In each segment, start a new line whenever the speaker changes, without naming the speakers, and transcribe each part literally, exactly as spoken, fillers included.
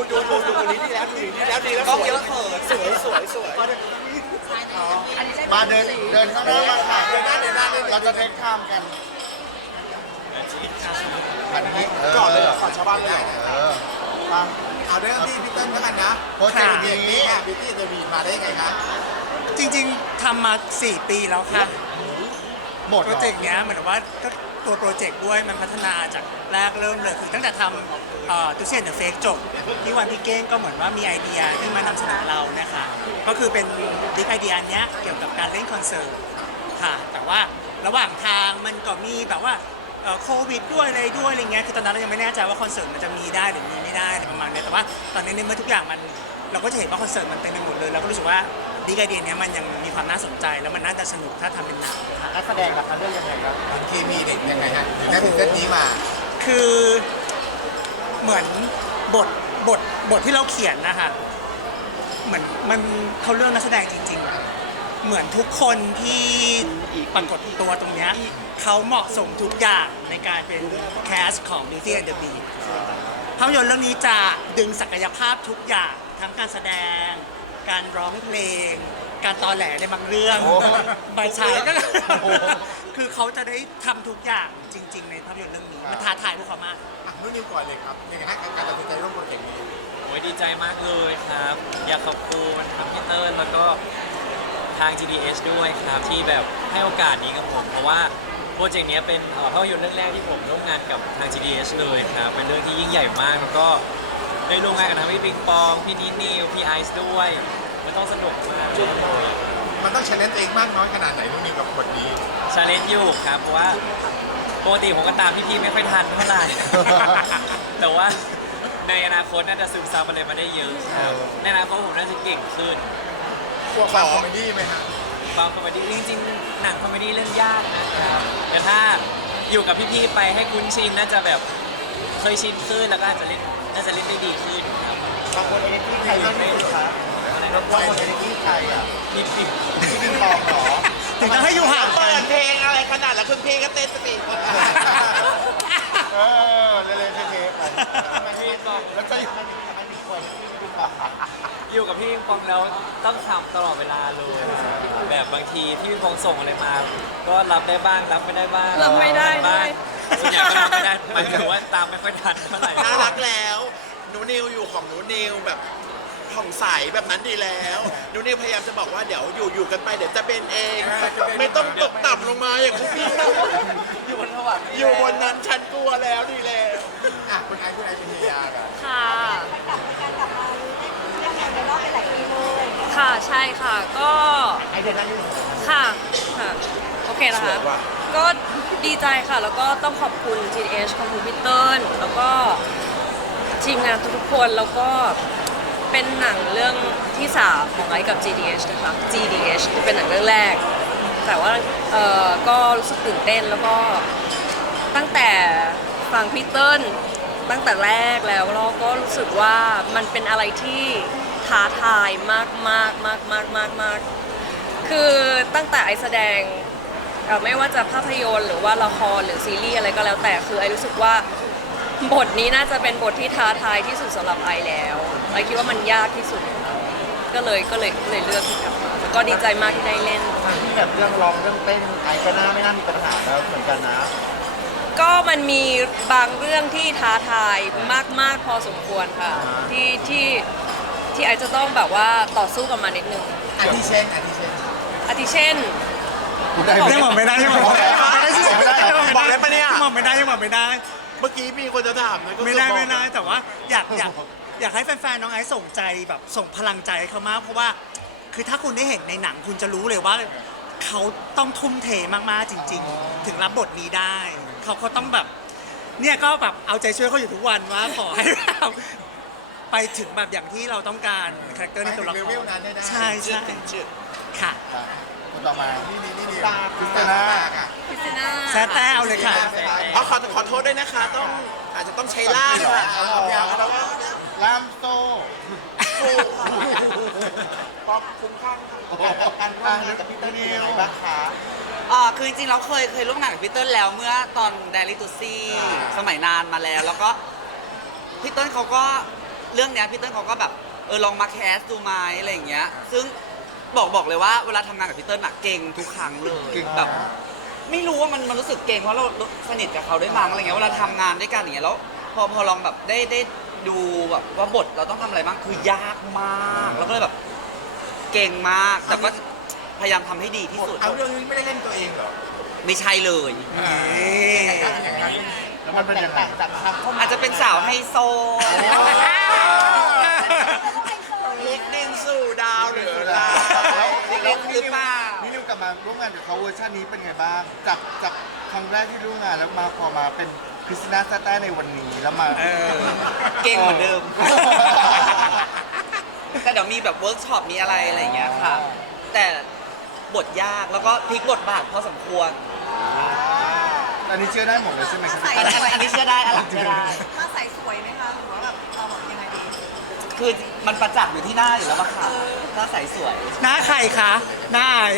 ดูดูดูคนนี้ดีแล้วดูดีแล้วดีแล้ว
กล้องเยอะเขิน
สวยสวยสวย
มาเดินเดินข้างหน้ามาค่ะ
เดินหน้าเดินหน้าเดินหน้า
เราจะเทคไทม์กันอันนี้
ก่อนเลยเหรอก่อนชาวบ้านเลยเหรอ
เออฟัง
เอาเรื่องที่พี่เติ้ลแล้วกันนะ
โปรเจกต์นี้
อ่ะบิวตี้เดอะบีมาได้ยังไงคะ
จริงๆทำมาสี่ปีแล้วค่ะ
หมด
โปรเจกต์เนี้ยเหมือนว่าก็ตัวโปรเจกต์ด้วยมันพัฒนาจากแรกเริ่มเลยคือตั้งแต่ทำตูเซียนเดอะเฟกจบที่วันพี่เก้งก็เหมือนว่ามีไอเดียที่มานำเสนอเรานะคะก็คือเป็นดิฟไอเดียเนี้ยเกี่ยวกับการเล่นคอนเสิร์ตค่ะแต่ว่าระหว่างทางมันก็มีแบบว่าโควิดด้วยอะไรด้วยอะไรเงี้ยคือตอนนั้นเรายังไม่แน่ใจว่าคอนเสิร์ตมันจะมีได้หรือมีไม่ได้อะไรประมาณนี้แต่ว่าตอนนี้ในเมื่อทุกอย่างมันเราก็จะเห็นว่าคอนเสิร์ตมันเต็มไปหมดเลยเราก็รู้สึกว่าดิฟไอเดียเนี้ยมันยังมีความน่าสนใจแล้วมันน่าจะสนุกถ้าทำเป็นหนังค่ะ
นักแสดงกับคันเรื่องยังไงครับ
เคมีเด็กยังไงฮะถึงได้ถึงเส้นนี้มา
คือเหมือนบทบทบทที่เราเขียนนะคะเหมือนมันเขาเรื่องนักแสดงจริงๆอะเหมือนทุกคนที่ปรากฏตัวตรงเนี้ยเขาเหมาะสมทุกอย่างในการเป็นแคสของ Beauty and the Beast ภาพยนตร์เรื่องนี้จะดึงศักยภาพทุกอย่างทั้งการแสดง การร้องเพลง การตอแหลในบางเรื่องบางฉากก็คือเขาจะได้ทำทุกอย่างจริง ๆ ในภาพยนตร์เรื่องนี้มันท้าทายพวกเขามาก
อ่ะนุ่นนิวก่อนเลยครับยังไงฮะการตัดสินใจร่วมโปรเจกต์นี้
โอ้ยดีใจมากเลยครับ อยากขอบคุณทางพี่เติ้ลแล้วก็ทาง จี ดี เอช ด้วยครับที่แบบให้โอกาสนี้กับผม เพราะว่าโปรเจกต์นี้เป็นเอ่อภาพยนตร์เรื่องแรกที่ผมร่วมงานกับทาง จี ดี เอช เลยครับเป็นเรื่องที่ยิ่งใหญ่มากแล้วก็ได้ร่วมงานกับทั้งพี่ปิงปองพี่นิดนิวพี่ไอซ์ด้วยมันต้องสนุกมากเลย
มันต้องเชลเลนตัวเองมากน้อยขนาดไหนนุ่นนิวกับบทนี้
ชาเลนจ์อยู่ครับเพราะว่าปกติผมก็ตามพี่ๆไม่ค่อยทันเท่าไหร่ แต่ว่าในอนาคตน่าจะซึมซับอะไรมาได้เยอะครับในอนาคตผมน่าจะเก่งขึ้น
พวกความคอมเมดี้ไหมฮะ
ความคอมเมดี้จริงๆหนังคอมเมดี้เรื่องยากนะครับแต่ถ้าอยู่กับพี่ๆไปให้คุ้นชินน่าจะแบบเคยชินขึ้นแล้วก็อาจจะเล่นน่าจะเล่นได้ดีขึ้นครับ
บางคนเอเนจีใครมากที่สุดครับ
อะไร
บา
นะ
งคนเอเนจีใครอ่ะ
พี่ปิ่ม
พี่ปิงปองเหรอ
ถึงต้องให้อยู่ห่างกั
เปิ
น
ดเพลงอะไรขนาดละครึ่งเพลงก็เต้นสติ
เออเล่นๆเทปๆไปแล้วจะอยู่ทำไมถึงคนพี่ปิงปอง
อยู่กับพี่ปิงปองแล้วต้องทำตลอดเวลาเลยแบบบางทีที่พี่ปิงปองส่งอะไรมา ก็รับได้บ้างรับไม่ได้บ้าง
รับไม่ได้ด้วย
บ้างส่วนใหญ่ก็รับไม่ได้หมายถึงว่าตามไม่ค่อยทันเท่าไหร่
น่ารักแล้วหนูนิวอยู่ของหนูนิวแบบผ่องใสแบบนั้นดีแล้วหนูนิวพยายามจะบอกว่าเดี๋ยวอยู่อยู่กันไปเดี๋ยวจะเป็นเอง ไม่ต้องตกต่ำลงมาอย่างพวกพี่
อยู่บนสวรรค์
อยู่บนนั้นฉันกลัวแล้วดีแล้วอ่ะคุณไอซ์คุณไอซ์เป็นเฮียกัน
ค่ะ
กลับการกลับมาเรื่องงานในรอบไปหลายปีเลย
ค่ะ ใช่ค่ะ ก็
ไอเดียนั่นอยู่
ค่ะ ค่ะ โอเคนะคะ ก็ดีใจค่ะ แล้วก็ต้องขอบคุณ จี ดี เอช ขอบคุณพี่เติ้ลแล้วก็ทีมงานทุกๆคน แล้วก็เป็นหนังเรื่องที่สามของไอซ์กับ จี ดี เอช นะคะ จี ดี เอช เป็นหนังเรื่องแรก แต่ว่าเอ่อก็รู้สึกตื่นเต้น แล้วก็ตั้งแต่ฟังพี่เติ้ลตั้งแต่แรกแล้วเราก็รู้สึกว่ามันเป็นอะไรที่ท้าทายมากมากมากมากมากมากคือตั้งแต่ไอแสดงเอ่อไม่ว่าจะภาพยนตร์หรือว่าละครหรือซีรีส์อะไรก็แล้วแต่คือไอรู้สึกว่าบทนี้น่าจะเป็นบทที่ท้าทายที่สุดสำหรับไอแล้วไอคิดว่ามันยากที่สุดก็เลยก็เลยก็เลยเลือกที่จะมาแล้วก็ดีใจมากที่ได้เล่น
ทางที่แบบเรื่องร้องเรื่องเต้นไอก็น่าไม่น่ามีปัญหาแล้วเหมือนกันนะ
ก็มันมีบางเรื่องที่ท้าทายมากๆพอสมควรค่ะที่ที่ที่ไอจะต้องแบบว่าต่อสู้กับมันนิดนึง
อาทิเช่นอาทิเช่น
อาทิเช่น
คุณได้
ยังบอกไม่ได้ยังบอกไม่ได้
บอกได้ปะเนี่ย
ยังบอกไม่ได้ยังบอกไม่ได้
เมื่อกี้มีคนจะถามเลยก็คือ
ไม่ได้
บอก
ไม่ได้แต่ว่าอยากอยากอยากให้แฟนๆน้องไอซ์ส่งใจแบบส่งพลังใจให้เขามากเพราะว่าคือถ้าคุณได้เห็นในหนังคุณจะรู้เลยว่าเขาต้องทุ่มเทมากๆจริง ๆ ถึงรับบทนี้ได้เขาเขาต้องแบบเนี่ยก็แบบเอาใจช่วยเขาอยู่ทุกวันว่าขอให้เราไปถึงแบบอย่างที่เราต้องการคาแรคเตอร์ในตัวละค
เล
ร
เวลนั้นได้ได้
ใช่ใช่
ถึงจุด
ค่ะ
คนต่อมา
นี่นี่นี่นี่
ตาพิจารณา
ค่ะ
คริสติน่า
แซะแต้เอาเลยค่ะ
อ๋อขอขอโทษด้วยนะคะ ต้องอาจจะต้องใช้ล่ามค่ะเอายาวแล้วก็
ล่ามโซ่
ป๊อปคุ้มข้างค่ะ
การร่วมงานกับพี่เต้นเป็นยังไงบ้างคะ
อ่าคือจริงๆเราเคยเคยร่วมงานกับพี่เติ้ลแล้วเมื่อตอนแดลิตูซี่สมัยนานมาแล้ว แล้วก็พี่เติ้ลเขาก็เรื่องเนี้ยพี่เติ้ลเขาก็แบบเออลองมาแคสดูไหมอะไรอย่างเงี้ยซึ่งบอกบอกเลยว่าเวลาทำงานกับพี่เติ้ลอะเก่งทุกครั้งเลยแบบไม่รู้ว่ามันมันรู้สึกเก่งเพราะเราสนิทกับเขาด้วยมั้งอะไรเงี้ยเวลาทำงานด้วยกันอย่างเงี้ยแล้วพอพอลองแบบได้ได้ดูแบบว่าบทเราต้องทำอะไรบ้างคือยากมากแล้วก็เลยแบบเก่งมากแต่ก็พยายามทำให้ดีที่สุด
เอาเรื่องนี้ไม่ได้เล่นตัวเองเหรอ
ไม่ใช่เลย
แล้วมันเป็นยังไง
อาจจะเป็นสาวไฮโซ
ลิกดินสู่ดาวเหนือลา
เล็กๆหรือเปล่า
นี่นิวกลับมาร่วมงานกับเขาเวอร์ชันนี้เป็นไงบ้าง จากจากครั้งแรกที่ร่วมงานแล้วมาพอมาเป็นคริสติน่าซาต้าในวันนี้แล้วมา
เออเก่งเหมือนเดิม แต่เดี๋ยวมีแบบเวิร์กช็อปมีอะไรอะไรอย่างเงี้ยค่ะ แต่บทยากแล้วก็พลิกบทบาทพอสมควร
อันนี้เชื่อได้หมดเลยใช่ไหม
อันนี้อันนี้เชื่อได้อันหลังเชื่อได้
มาใส่สวยไหมคะหรือว่าแบบเราแบบยังไงดี
คือมันประจักษ์อยู่ที่หน้าอยู่แล้วป่ะค่ะถ้าใสสวย
หน้าใครคะหน้าไอ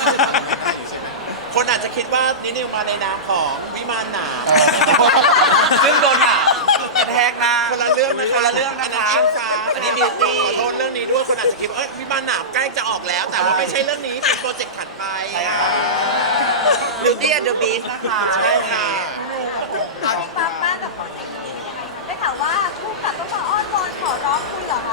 คนอาจจะคิดว่านินิวมาในนามของวิมานหนาม
ซึ่งโดนหนามกระแทกหน้า
คนละเรื่องนะคะ
คนละเรื่องนะคะ
อันนั้นอิงฟ้า
อันนี้ Beauty
ขอโทษเรื่องนี้ด้วยคนอาจจะคิดว่าเอ้ยวิมานหนามใกล้จะออกแล้ว แต่ว่าไม่ใช่เรื่องนี้เป็นโปรเจกต์ถัดไป
ใช่ค่ะ Beauty and the Beast นะคะ
ใช่ค่ะ
เอาที่ฟ้าบ้านกับโปรเจกต์นี้ยังไงคะได้ข่าวว่าผู้กำกับต้องมาอ้อนวอนขอร้องคุยเหรอคะ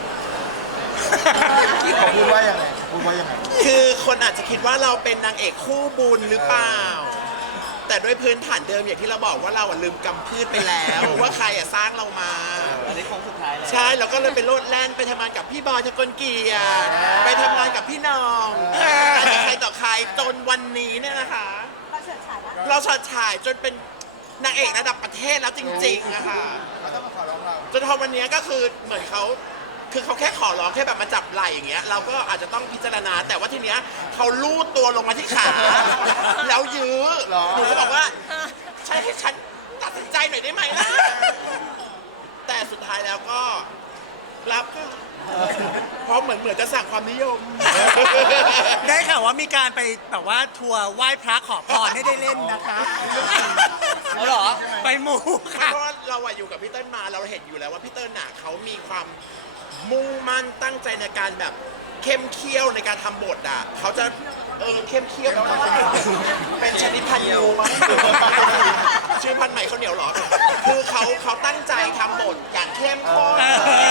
เขาพูดว่ายังไงพูดว่ายังไง
คือคนอาจจะคิดว่าเราเป็นนางเอกคู่บุญหรือเปล่า แต่ด้วยพื้นฐานเดิมอย่างที่เราบอกว่าเราอะลืมกำพืชไปแล้ว ว่าใครอะสร้างเรามา
อันนี้คงสุดท้ายแล้ว
ใช่เราก็เลยไปโลดแล่นไปทำงานกับพี่บอยทะกลเกียรติไปทำงานกับพี่น้องไปกับใครต่อใครจนวันนี้เนี่ยนะคะ
เราเฉิดฉายแล้ว
เราฉดฉายจนเป็นนางเอกระดับประเทศแล้วจริงๆนะคะ
เขาต้องมาขอร้องเรา
จนพอวันนี้ก็คือเหมือนเขาคือเขาแค่ขอร้องแค่แบบมาจับไหล่อย่างเงี้ยเราก็อาจจะต้องพิจารณาแต่ว่าทีเนี้ยเขาลูดตัวลงมาที่ขาแล้วยื้อหนูก็บอกว่าใช่ให้ฉันตัดสินใจหน่อยได้ไหมล่ะแต่สุดท้ายแล้วก็รับค่ะเพราะเหมือนเหมือนจะสั่งความนิยม
ได้ข่าวว่ามีการไปแบบว่าทัวร์ไหว้พระขอพรให้ได้เล่นนะคะ
เอาเหรอ
ไปหมู่ค่ะ
เพราะว่าเราอะอยู่กับพี่เติ้ลมาเราเห็นอยู่แล้วว่าพี่เติ้ลน่ะเขามีความมุ่งมั่นตั้งใจในการแบบเข้มเคี่ยวในการทำบทอ่ะเขาจะเออเข้มเคี่ยวเป็นชนิดพันธุ์ยูมั้งชื่อพันธุ์ใหม่ข้าวเหนียวเหรอคือเขาเขาตั้งใจทำบทอย่างเข้มข้น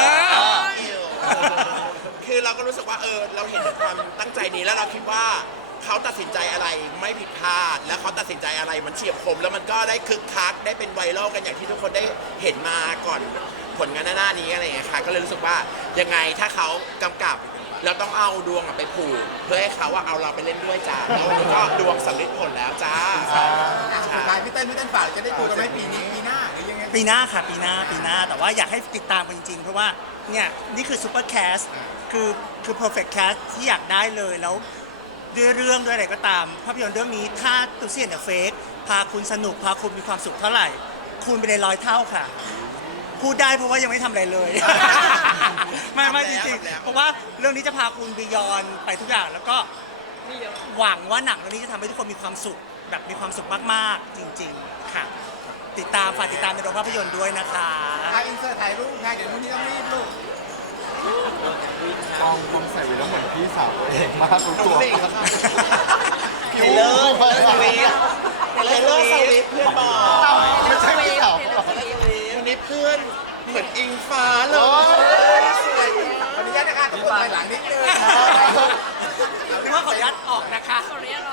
คือเราก็รู้สึกว่าเออเราเห็นถึงความตั้งใจนี้แล้วเราคิดว่าเขาตัดสินใจอะไรไม่ผิดพลาดแล้วเขาตัดสินใจอะไรมันเฉียบคมแล้วมันก็ได้คึกคักได้เป็นไวรัลกันอย่างที่ทุกคนได้เห็นมาก่อนผลงานหน้านี้อะไรอย่างเงี้ยค่ะก็เลยรู้สึกว่ายังไงถ้าเขากำกับเราต้องเอาดวงอะไปผูกเพื่อให้เขาว่าเอาเราไปเล่นด้วยจ้าแล้ววันนี้ก็ดวงสำเร็จผลแล้วจ้า
สุดท้ายพี่เต้นพี่เต้นฝากจะได้ดูกันไหมปีนี้ปีหน้าหรือยังไง
ปีหน้าค่ะปีหน้าปีหน้าแต่ว่าอยากให้ติดตามกันจริงๆ เพราะว่าเนี่ยนี่คือซูเปอร์แคสคือคือ perfect cast ที่อยากได้เลยแล้วด้วยเรื่องด้วยอะไรก็ตามภาพยนตร์เรื่องนี้ถ้าตูเซียนเดอะเฟกพาคุณสนุกพาคุณมีความสุขเท่าไหร่ คุณไปในร้อยเท่าค่ะ พูดได้เพราะว่ายังไม่ทำอะไรเลย ไม่ไม่จริงๆเพราะว่าเรื่องนี้จะพาคุณบียอนไปทุกอย่างแล้วก็หวังว่าหนังเรื่องนี้จะทำให้ทุกคนมีความสุขแบบมีความสุขมากๆจริง ๆค่ะ ติดตามฝากติดตามในโรงภาพยนตร์ด้วยนะคะ
ถ่ายอินเสิร์ตถ่ายรูปถ่ายเดี๋ยวนู้นนี่ต้องรีบลูกกองกองใส่ไว้แล้วเหมือนพี่สาวตัวเองมากรู้ตัว
เทเลอร์สวีท
เทเลอร์สวิฟเพื่อนบอก
ไม่ใช่พี่สาวเขาหรอ
วันนี้เพื่อนเหมือนอิงฟ้าเลย
สวยขออนุญาตนะคะทุกคนไปหลังนิดนึง
พี่ว่าขออนุญาตออกนะคะ
ขออนุญาตออก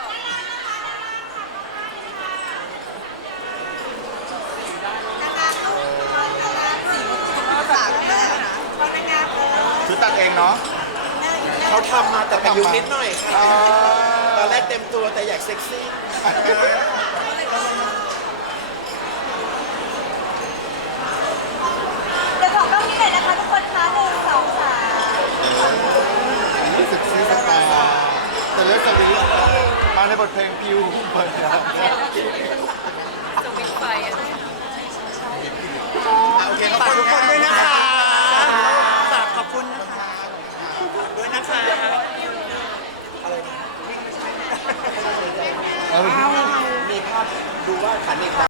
สามแม่ตอนนางงามเออ
ชุดตัดเองเนาะ
เขาทำมาแต่ประยุกต์นิดหน่อยค่ะ ตอนแรกเต็มตัวแต่อยากเซ็กซี่
เดี๋ยวขอกล้องนี้หน่อยนะคะทุกคนคะหนึ่งสองสาม
รู้สึกซีสตาร์แต่เลือกสวีทมาในบทเพลงพิวเปิดนะ
สวิตช์ไฟอ่ะ
โอเค
ฝากทุกคนด้วยนะคะฝากขอบคุณนะคะด้วยนะคะ
เออ
มีภาพดูว่าขันอีก